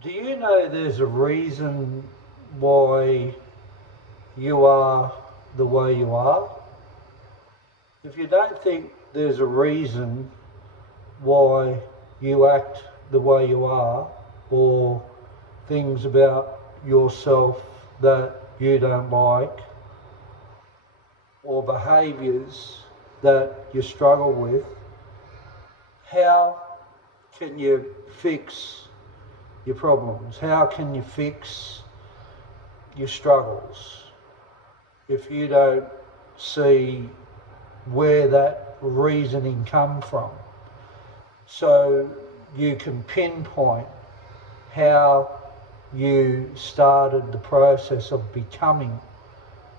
Do you know there's a reason why you are the way you are? If you don't think there's a reason why you act the way you are, or things about yourself that you don't like, or behaviours that you struggle with, how can you fix your problems? How can you fix your struggles if you don't see where that reasoning come from? So you can pinpoint how you started the process of becoming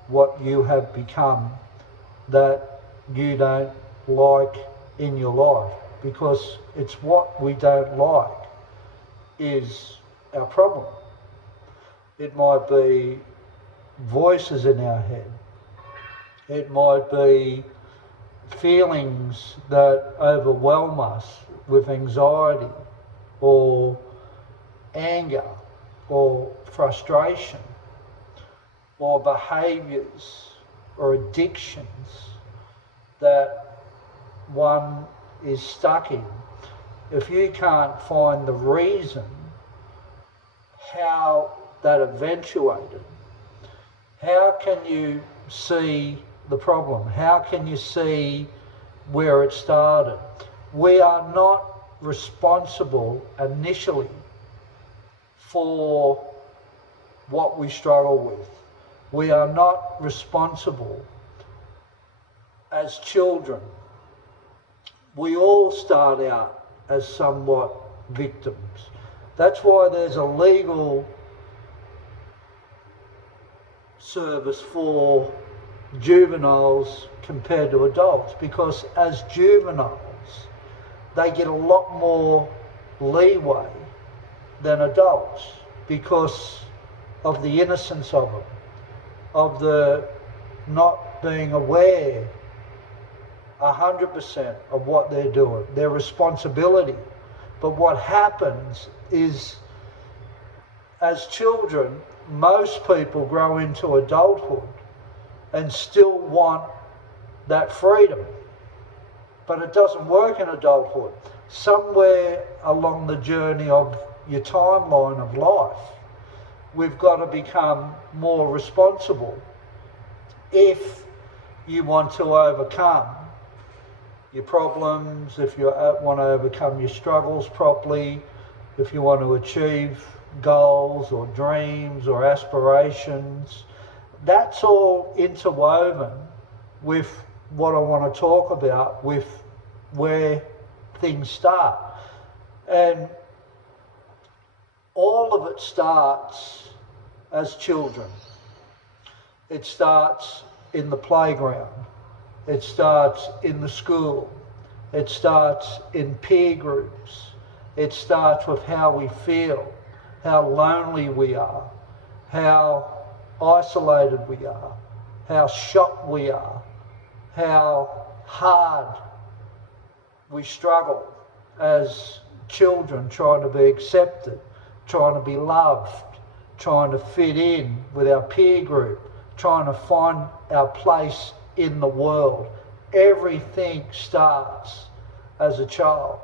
what you have become that you don't like in your life, because it's what we don't like is our problem. It might be voices in our head. It might be feelings that overwhelm us with anxiety or anger or frustration or behaviours or addictions that one is stuck in. If you can't find the reason how that eventuated, how can you see the problem? How can you see where it started? We are not responsible initially for what we struggle with. We are not responsible as children. We all start out as somewhat victims. That's why there's a legal service for juveniles compared to adults, because as juveniles they get a lot more leeway than adults because of the innocence of them, of the not being aware 100% of what they're doing, their responsibility. But what happens is, as children, most people grow into adulthood and still want that freedom. But it doesn't work in adulthood. Somewhere along the journey of your timeline of life, we've got to become more responsible if you want to overcome your problems, if you want to overcome your struggles properly, if you want to achieve goals or dreams or aspirations. That's all interwoven with what I want to talk about, with where things start. And all of it starts as children. It starts in the playground. It starts in the school. It starts in peer groups. It starts with how we feel, how lonely we are, how isolated we are, how shocked we are, how hard we struggle as children, trying to be accepted, trying to be loved, trying to fit in with our peer group, trying to find our place in the world. Everything starts as a child.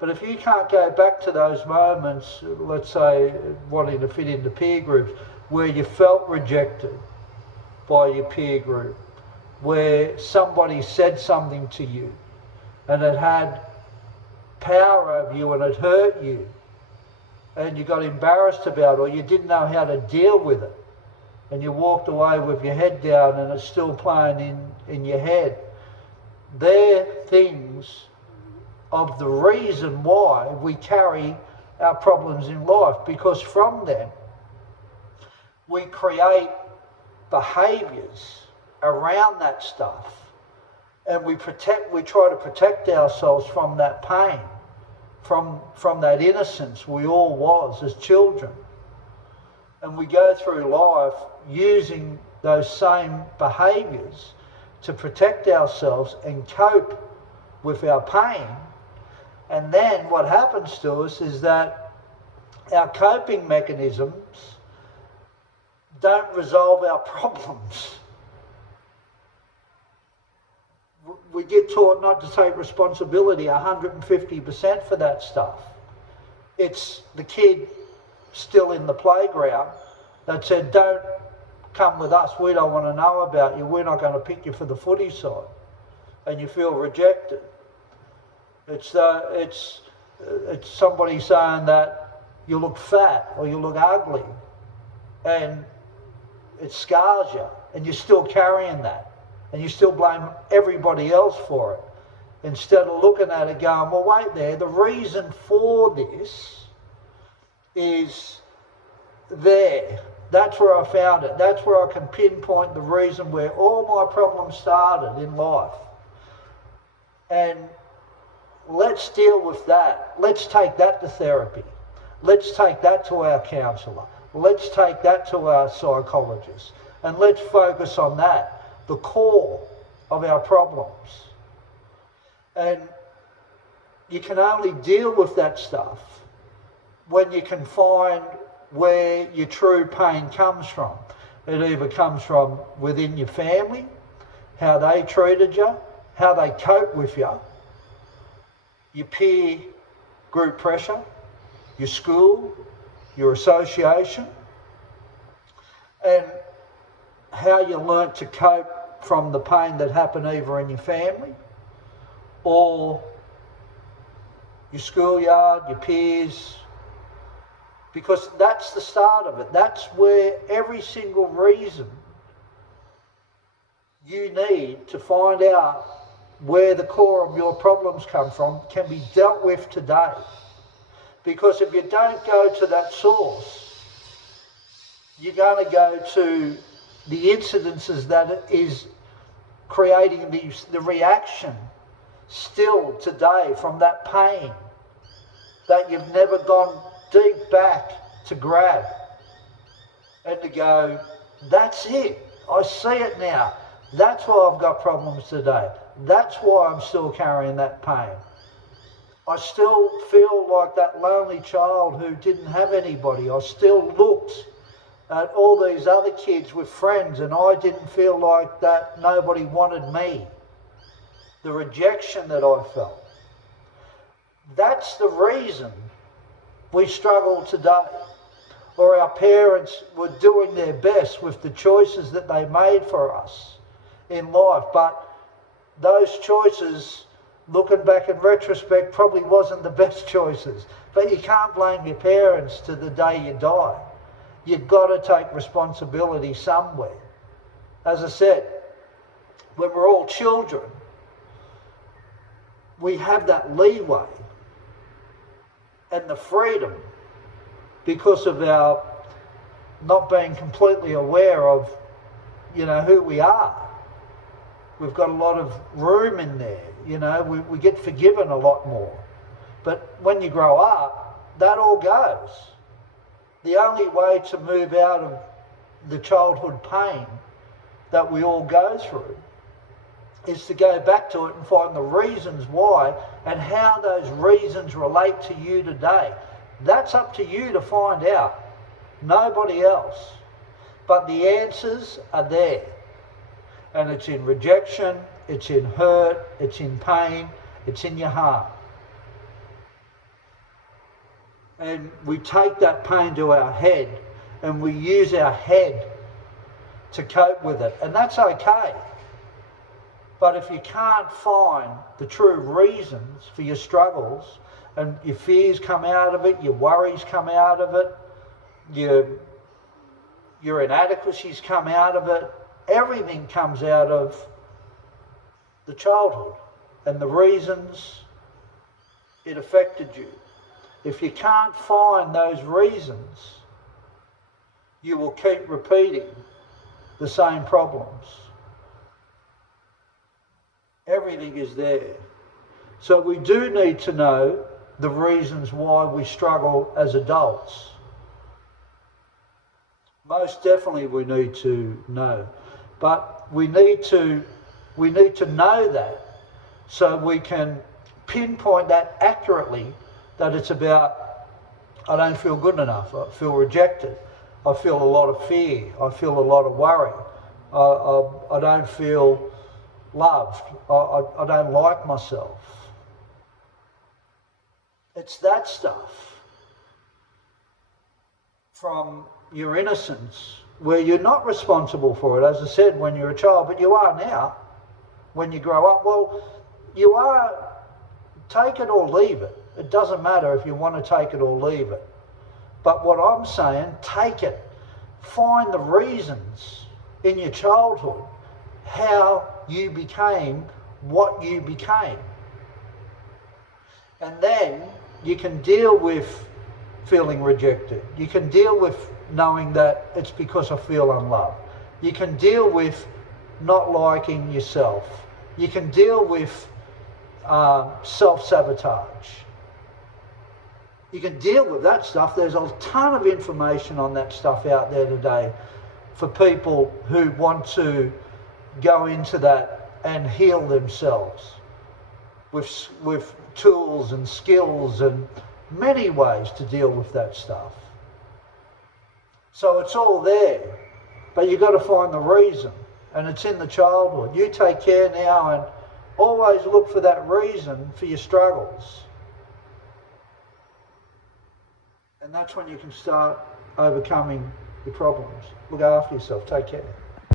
But if you can't go back to those moments, let's say wanting to fit into peer groups, where you felt rejected by your peer group, where somebody said something to you and it had power over you and it hurt you, and you got embarrassed about it, or you didn't know how to deal with it, and you walked away with your head down and it's still playing in your head. They're things of the reason why we carry our problems in life, because from them we create behaviours around that stuff, and we try to protect ourselves from that pain, from that innocence we all was as children. And we go through life using those same behaviours to protect ourselves and cope with our pain. And then what happens to us is that our coping mechanisms don't resolve our problems. We get taught not to take responsibility 150% for that stuff. It's the kid still in the playground that said, don't come with us, we don't want to know about you, we're not going to pick you for the footy side, and you feel rejected. It's somebody saying that you look fat or you look ugly, and it scars you, and you're still carrying that, and you still blame everybody else for it, instead of looking at it going, well, wait there, the reason for this is there. That's where I found it. That's where I can pinpoint the reason where all my problems started in life. And let's deal with that. Let's take that to therapy. Let's take that to our counsellor. Let's take that to our psychologist. And let's focus on that, the core of our problems. And you can only deal with that stuff when you can find where your true pain comes from. It either comes from within your family, how they treated you, how they cope with you, your peer group pressure, your school, your association, and how you learnt to cope from the pain that happened either in your family or your schoolyard, your peers, because that's the start of it. That's where every single reason you need to find out where the core of your problems come from can be dealt with today. Because if you don't go to that source, you're going to go to the incidences that is creating the reaction still today from that pain that you've never gone deep back to grab and to go, that's it, I see it now, that's why I've got problems today, that's why I'm still carrying that pain. I still feel like that lonely child who didn't have anybody. I still looked at all these other kids with friends and I didn't feel like that nobody wanted me. The rejection that I felt. That's the reason we struggle today. Or our parents were doing their best with the choices that they made for us in life. But those choices, looking back in retrospect, probably wasn't the best choices. But you can't blame your parents to the day you die. You've got to take responsibility somewhere. As I said, when we're all children, we have that leeway and the freedom because of our not being completely aware of, who we are. We've got a lot of room in there, we get forgiven a lot more. But when you grow up, that all goes. The only way to move out of the childhood pain that we all go through is to go back to it and find the reasons why and how those reasons relate to you today. That's up to you to find out. Nobody else. But the answers are there. And it's in rejection, it's in hurt, it's in pain, it's in your heart. And we take that pain to our head and we use our head to cope with it. And that's okay. But if you can't find the true reasons for your struggles and your fears come out of it, your worries come out of it, your inadequacies come out of it, everything comes out of the childhood and the reasons it affected you. If you can't find those reasons, you will keep repeating the same problems. Everything is there. So we do need to know the reasons why we struggle as adults. Most definitely we need to know. But we need to know that so we can pinpoint that accurately, that it's about I don't feel good enough. I feel rejected. I feel a lot of fear. I feel a lot of worry. I don't feel loved. I don't like myself. It's that stuff from your innocence where you're not responsible for it, as I said, when you're a child, but you are now when you grow up. Well, you are, take it or leave it. It doesn't matter if you want to take it or leave it. But what I'm saying, take it. Find the reasons in your childhood how you became what you became. And then you can deal with feeling rejected. You can deal with knowing that it's because I feel unloved. You can deal with not liking yourself. You can deal with self-sabotage. You can deal with that stuff. There's a ton of information on that stuff out there today for people who want to go into that and heal themselves with tools and skills and many ways to deal with that stuff. So it's all there, but you've got to find the reason, and it's in the childhood. You take care now and always look for that reason for your struggles. And that's when you can start overcoming your problems. Look after yourself. Take care.